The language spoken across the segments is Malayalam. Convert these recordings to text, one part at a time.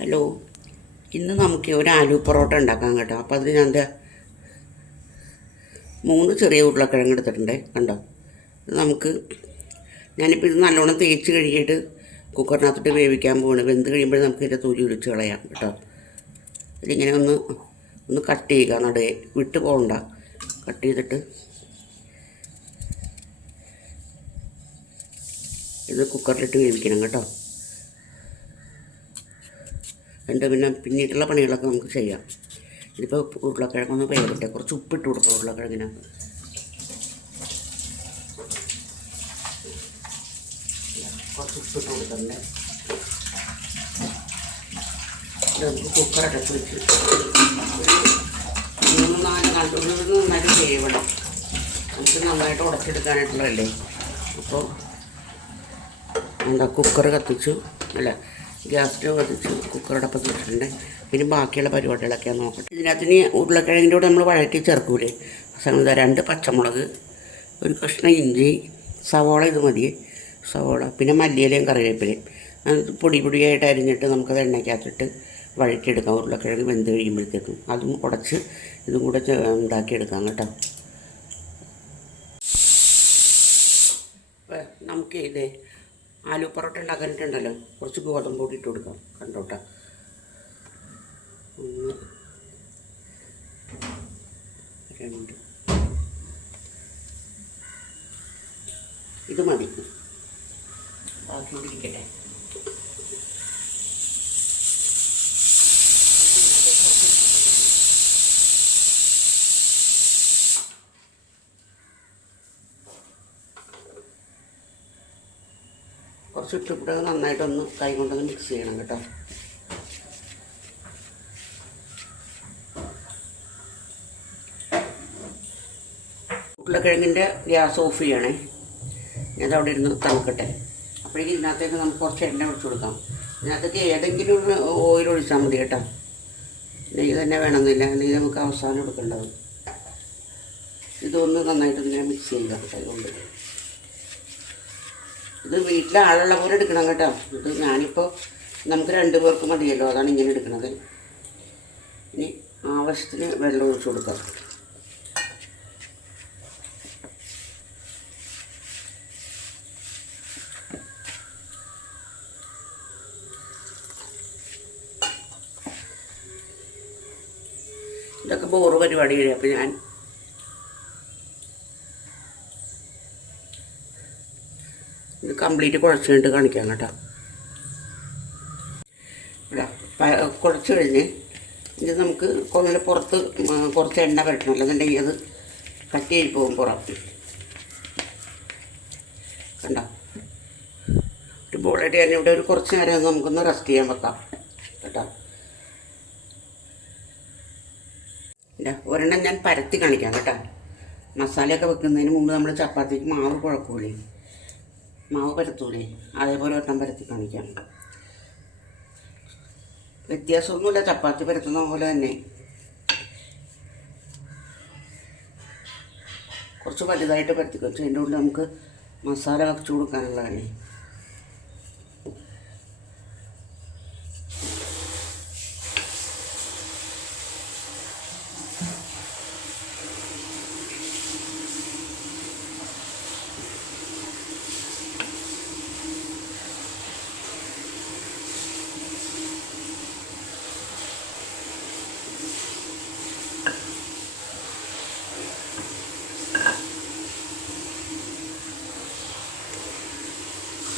ഹലോ, ഇന്ന് നമുക്ക് ഒരു ആലു പൊറോട്ട ഉണ്ടാക്കാം കേട്ടോ. അപ്പോൾ അതിന് ഞാൻ 3 ചെറിയ ഉരുളക്കിഴങ്ങ് എടുത്തിട്ടുണ്ട് കണ്ടോ. നമുക്ക് ഞാനിപ്പോൾ ഇത് നല്ലോണം തേച്ച് കഴുകിയിട്ട് കുക്കറിനകത്തിട്ട് വേവിക്കാൻ പോവാണ്. വെന്ത് കഴിയുമ്പോൾ നമുക്ക് ഇതിൻ്റെ തൊലി ഒഴിച്ച് കളയാം കേട്ടോ. ഇതിങ്ങനെ ഒന്ന് കട്ട് ചെയ്യുക, നടുവേ വിട്ട് പോകണ്ട. കട്ട് ചെയ്തിട്ട് ഇത് കുക്കറിലിട്ട് വേവിക്കണം കേട്ടോ. എന്നിട്ട് പിന്നീടുള്ള പണികളൊക്കെ നമുക്ക് ചെയ്യാം. ഇതിപ്പോൾ ഉരുളക്കിഴങ്ങൊന്ന് വേവിട്ടെ, കുറച്ച് ഉപ്പിട്ട് കൊടുക്കാം ഉരുളക്കിഴങ്ങിന്. കുറച്ച് ഉപ്പിട്ട് കൊടുക്കണ്ടേ. നമുക്ക് കുക്കർ അടച്ച് വെച്ച് ഒരു 3-4 നന്നായിട്ട് വേവണം. നമുക്ക് നന്നായിട്ട് ഉടച്ചെടുക്കാനായിട്ടുള്ളതല്ലേ. അപ്പോൾ കുക്കർ കത്തിച്ചു, അല്ല ഗ്യാസ് സ്റ്റവ് കത്തിച്ച് കുക്കറടപ്പത്ത് വെച്ചിട്ടുണ്ട്. പിന്നെ ബാക്കിയുള്ള പരിപാടികളൊക്കെ നോക്കട്ടെ. ഇതിനകത്തിന് ഉരുളക്കിഴങ്ങിൻ്റെ കൂടെ നമ്മൾ വഴറ്റി ചേർക്കൂലേ. സമയത്ത് 2 പച്ചമുളക്, ഒരു കഷ്ണം ഇഞ്ചി, സവോള ഇത് മതി, സവോള, പിന്നെ മല്ലിയിലയും കറിവേപ്പിലയും പൊടിയായിട്ട് അരിഞ്ഞിട്ട് നമുക്കത് എണ്ണയ്ക്കകത്തിട്ട് വഴറ്റിയെടുക്കാം. ഉരുളക്കിഴങ്ങ് വെന്ത് കഴിയുമ്പോഴത്തേക്കും അതും ഉടച്ച് ഇതും കൂടെ ഉണ്ടാക്കിയെടുക്കാം കേട്ടോ. നമുക്ക് ഇതേ ആലു പൊറോട്ട ഉണ്ടാക്കാനിട്ടുണ്ടല്ലോ, കുറച്ച് ഗോതമ്പ് പൊടി ഇട്ട് കൊടുക്കാം കണ്ടോട്ടാ. 1 2 ഇത് മതി, ബാക്കി ഇരിക്കട്ടെ. കുറച്ച് ഇട്ടിട്ട് നന്നായിട്ടൊന്ന് കൈ കൊണ്ടൊന്ന് മിക്സ് ചെയ്യണം കേട്ടോ. ഉരുളക്കിഴങ്ങിൻ്റെ ഗ്യാസ് ഓഫ് ചെയ്യണേ. ഞാനതവിടെ ഇരുന്ന് തണുക്കട്ടെ. അപ്പോഴേക്കും ഇതിനകത്തേക്ക് നമുക്ക് കുറച്ച് എണ്ണ ഒഴിച്ച് കൊടുക്കാം. ഇതിനകത്തേക്ക് ഏതെങ്കിലും ഓയിൽ ഒഴിച്ചാൽ മതി കേട്ടോ. നെയ്യ് തന്നെ വേണമെന്നില്ല, നെയ്യ് നമുക്ക് അവസാനം എടുക്കേണ്ടത്. ഇതൊന്ന് നന്നായിട്ട് ഇങ്ങനെ മിക്സ് ചെയ്യുക കേട്ടോ. അതുകൊണ്ട് ഇത് വീട്ടിലെ ആളുള്ള പോലെ എടുക്കണം കേട്ടോ. ഇത് ഞാനിപ്പോൾ നമുക്ക് 2 പേർക്ക് മതിയല്ലോ, അതാണ് ഇങ്ങനെ എടുക്കുന്നത്. ഇനി ആവശ്യത്തിന് വെള്ളം ഒഴിച്ച് കൊടുക്കാം. ഇതൊക്കെ ബോറ് പരിപാടിയാണ്. അപ്പോൾ ഞാൻ ഇത് കംപ്ലീറ്റ് കുഴച്ച് കഴിഞ്ഞിട്ട് കാണിക്കാം കേട്ടോ. കുഴച്ച് കഴിഞ്ഞ് ഇത് നമുക്ക് കൊന്നിൽ പുറത്ത് കുറച്ച് എണ്ണ പറ്റണം, അല്ലെന്നുണ്ടെങ്കിൽ അത് കട്ടി ആയി പോകും പുറം. കണ്ടോ, ഒരു ബോളായിട്ട് ഞാൻ ഇവിടെ ഒരു കുറച്ച് നേരം നമുക്കൊന്ന് റെസ്റ്റ് ചെയ്യാൻ വെക്കാം കേട്ടോ. ഒരെണ്ണം ഞാൻ പരത്തി കാണിക്കാം കേട്ടോ. മസാലയൊക്കെ വെക്കുന്നതിന് മുമ്പ് നമ്മൾ ചപ്പാത്തിക്ക് മാവ് കുഴക്കൂലേ, മാവ് പരത്തൂലേ, അതേപോലെ ഒരെണ്ണം പരത്തി കാണിക്കാം. വ്യത്യാസമൊന്നുമില്ല, ചപ്പാത്തി പരത്തുന്ന പോലെ തന്നെ. കുറച്ച് വലുതായിട്ട് പരത്തി വെച്ച് അതിൻ്റെ ഉള്ളിൽ നമുക്ക് മസാല വെച്ച് കൊടുക്കാനുള്ളതാണ്.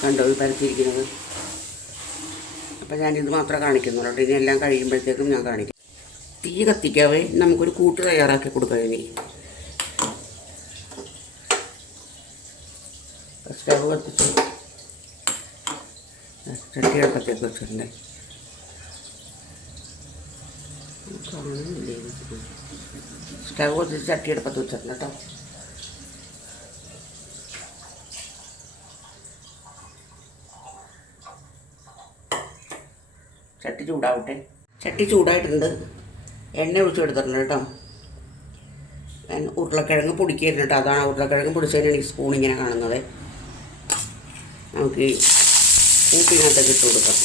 കണ്ടോ ഈ പരത്തിയിരിക്കുന്നത്. അപ്പം ഞാനിത് മാത്രമേ കാണിക്കുന്നുള്ളൂ. ഇനി എല്ലാം കഴിയുമ്പോഴത്തേക്കും ഞാൻ കാണിക്കാം. തീ കത്തിക്കാവേ നമുക്കൊരു കൂട്ട് തയ്യാറാക്കി കൊടുക്കാം. ഇനി സ്റ്റവ് കത്തിച്ച് ചട്ടി അടുപ്പത്തേക്ക് വെച്ചിട്ടുണ്ട്. സ്റ്റവ് കത്തിച്ച് ചട്ടി അടുപ്പത്ത് വെച്ചിട്ടുണ്ട് കേട്ടോ. ചട്ടി ചൂടാവട്ടെ. ചട്ടി ചൂടായിട്ടുണ്ട്, എണ്ണ ഒഴിച്ച് എടുത്തിട്ടുണ്ട് കേട്ടോ. ഞാൻ ഉരുളക്കിഴങ്ങ് പൊടിക്കായിരുന്നു കേട്ടോ. അതാണ് ഉരുളക്കിഴങ്ങ് പൊടിച്ചതിനാണ് ഈ സ്പൂൺ ഇങ്ങനെ കാണുന്നത്. നമുക്ക് കൂട്ടിനകത്തേക്ക് ഇട്ട് കൊടുക്കാം.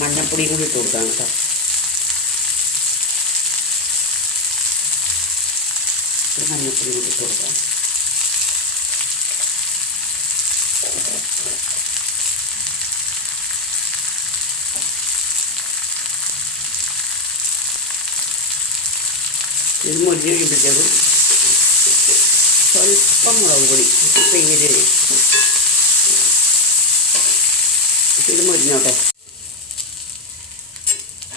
മഞ്ഞപ്പൊടിയും കൂടി ഇട്ട് കൊടുക്കാം കേട്ടോ. മഞ്ഞപ്പൊടി കൂടി ഇട്ട് കൊടുക്കാം. ഇത് മുരിഞ്ഞ് കഴിയുമ്പോഴത്തേക്കും സ്വല്പം മുളക് പൊടി, പേര് ഇത് മുരിഞ്ഞോട്ടെ.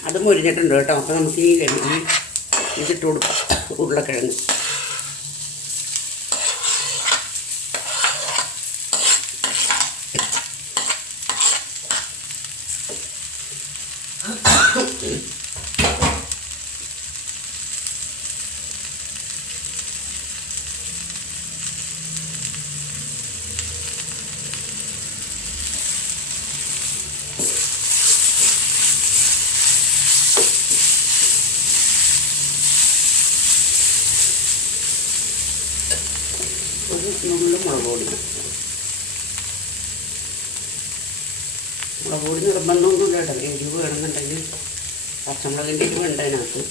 അത് മുരിഞ്ഞിട്ടുണ്ട് കേട്ടോ. അപ്പോൾ നമുക്ക് ഈ ഇതിട്ട് കൊടുക്കാം ഉരുളക്കിഴങ്ങ്. നുള്ളും മുളക് പൊടി നിർബന്ധമൊന്നുമില്ല കേട്ടോ. എരിവ് വേണമെന്നുണ്ടെങ്കിൽ പച്ചമുളകിൻ്റെ എരിവ് ഉണ്ട് അതിനകത്ത്.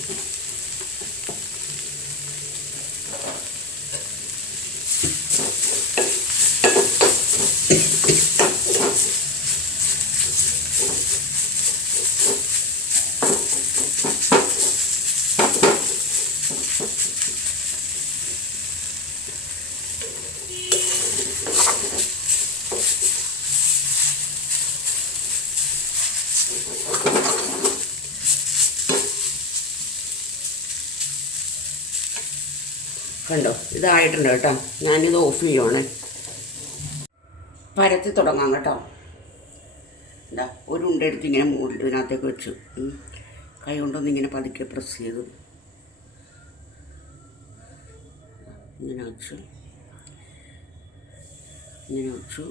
കണ്ടോ, ഇതായിട്ടുണ്ട് കേട്ടോ. ഞാനിത് ഓഫ് ചെയ്യുവാണ്. പരത്തി തുടങ്ങാം കേട്ടോ. എന്താ ഒരു ഉണ്ടെടുത്ത് ഇങ്ങനെ മുകളിൽ ഇതിനകത്തേക്ക് വെച്ചു, കൈ കൊണ്ടൊന്ന് ഇങ്ങനെ പതുക്കെ പ്രസ് ചെയ്തു ഇങ്ങനെ വെച്ചു, ഇങ്ങനെ വെച്ചു,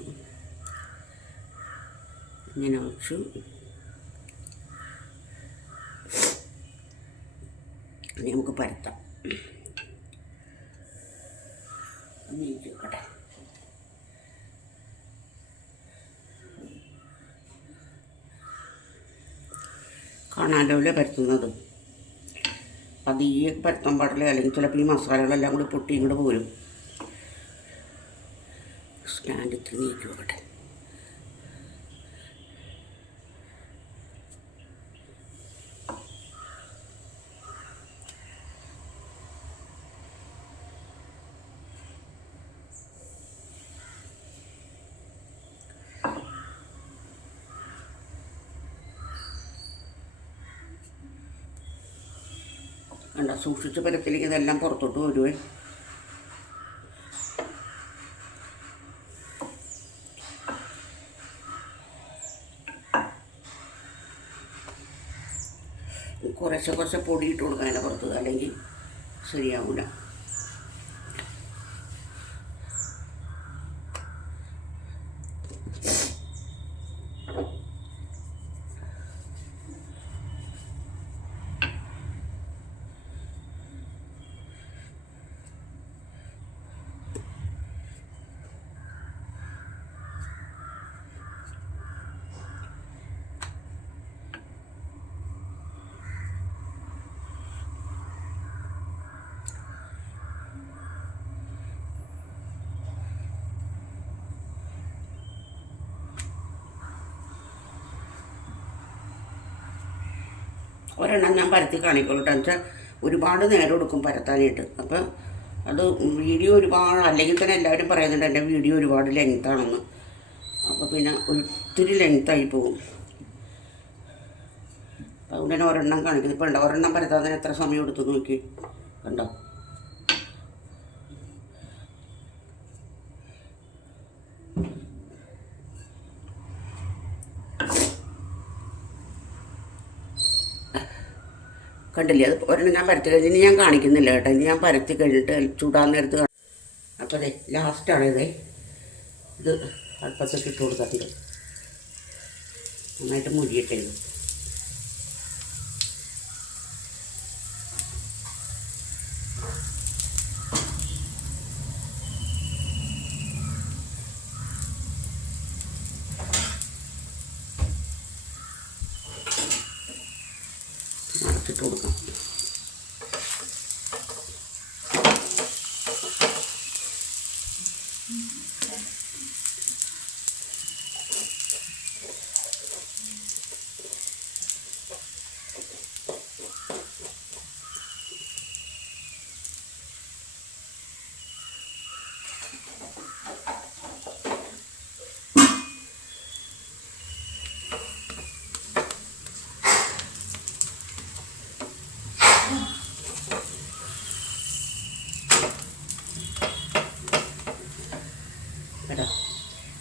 ഇങ്ങനെ വെച്ചു. ഇനി നമുക്ക് പരത്താം. നീക്കട്ടെ. കാണാലോലെ പരത്തുന്നത് പതിയെ പരത്താൻ പാടില്ല, അല്ലെങ്കിൽ ചിലപ്പോൾ ഈ മസാലകളെല്ലാം കൂടി പൊട്ടി ഇങ്ങോട്ട് പോരും. സ്റ്റാൻഡ് ഇത്തിരി നീക്കി വെക്കട്ടെ. കണ്ട, സൂക്ഷിച്ച് പരത്തിലേക്ക് ഇതെല്ലാം പുറത്തോട്ട് വരുവേ. കുറച്ച് പൊടി ഇട്ട് കൊടുക്കാൻ അതിൻ്റെ പുറത്ത്, അല്ലെങ്കിൽ ശരിയാവില്ല. ഒരെണ്ണം ഞാൻ പരത്തി കാണിക്കുള്ളൂ കേട്ടോ. വെച്ചാൽ ഒരുപാട് നേരം എടുക്കും പരത്താനായിട്ട്. അപ്പം അത് വീഡിയോ ഒരുപാട്, അല്ലെങ്കിൽ തന്നെ എല്ലാവരും പറയുന്നുണ്ട് എൻ്റെ വീഡിയോ ഒരുപാട് ലെങ്ത്താണെന്ന്. അപ്പോൾ പിന്നെ ഒത്തിരി ലെങ്ത്തായി പോകും. അതുകൊണ്ട് തന്നെ ഒരെണ്ണം കാണിക്കുന്നത്. ഇപ്പോൾ ഉണ്ടോ, ഒരെണ്ണം പരത്താൻ തന്നെ എത്ര സമയം എടുത്തു നോക്കി. കണ്ടോ, കണ്ടില്ലേ? അത് ഒരെണ്ണം ഞാൻ പരത്തി കഴിഞ്ഞ് ഇനി ഞാൻ കാണിക്കുന്നില്ല കേട്ടോ. ഇനി ഞാൻ പരത്തി കഴിഞ്ഞിട്ട് ചൂടാൻ നേരത്ത് അപ്പോൾ അതെ ലാസ്റ്റാണ് ഇത് അടുപ്പത്തൊക്കെ ഇട്ട് കൊടുത്തിട്ട് നന്നായിട്ട് മുരിയട്ടെ.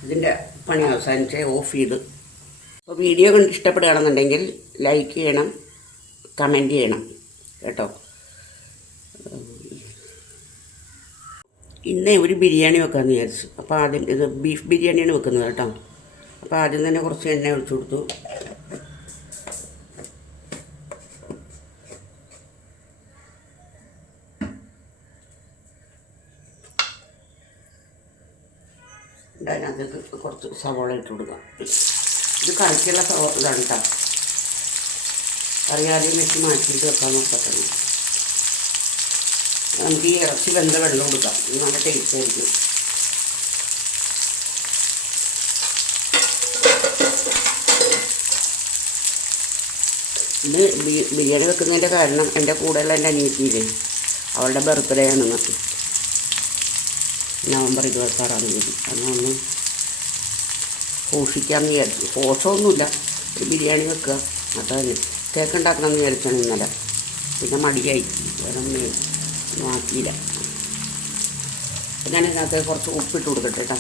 ഇതിൻ്റെ പണി അവസാനിച്ച് ഓഫ് ചെയ്ത്. അപ്പോൾ വീഡിയോ കണ്ട് ഇഷ്ടപ്പെടുകയാണെന്നുണ്ടെങ്കിൽ ലൈക്ക് ചെയ്യണം, കമൻറ്റ് ചെയ്യണം കേട്ടോ. ഇന്ന് ഒരു ബിരിയാണി വെക്കാമെന്ന് വിചാരിച്ചു. അപ്പോൾ ആദ്യം ഇത് ബീഫ് ബിരിയാണിയാണ് വെക്കുന്നത് കേട്ടോ. അപ്പോൾ ആദ്യം തന്നെ കുറച്ച് എണ്ണ ഒഴിച്ചു കൊടുത്തു. അതിനകത്തേക്ക് കുറച്ച് സവാള ഇട്ട് കൊടുക്കാം. ഇത് കറിക്കുള്ള ഇതാണ് കേട്ടോ. കറി ആദ്യം വെച്ച് മാറ്റിയിട്ട് വെക്കാൻ നോക്കട്ടെ. നമുക്ക് ഈ ഇറച്ചി വെന്ത വെള്ളം കൊടുക്കാം. ഇത് നല്ല ടേസ്റ്റ് ആയിരിക്കും. ഇത് ബിരിയാണി വെക്കുന്നതിൻ്റെ കാരണം എൻ്റെ കൂടെയുള്ള എൻ്റെ അനിയത്തിയില്ലേ, അവളുടെ ബർത്ത്ഡേ ആണെന്ന്. നവംബർ 26-ാം തീയതി. അതൊന്ന് ഘോഷിക്കാമെന്ന് വിചാരിച്ചു. ഘോഷമൊന്നുമില്ല, ഒരു ബിരിയാണി വെക്കുക അത് തന്നെ. കേക്ക് ഉണ്ടാക്കണമെന്ന് വിചാരിച്ചാണ് ഇന്നലെ, പിന്നെ മടിയായി, വേറെ ഒന്നും ആക്കിയില്ല. ഞാൻ ഇതിനകത്ത് കുറച്ച് ഉപ്പിട്ട് കൊടുക്കട്ടെ കേട്ടോ.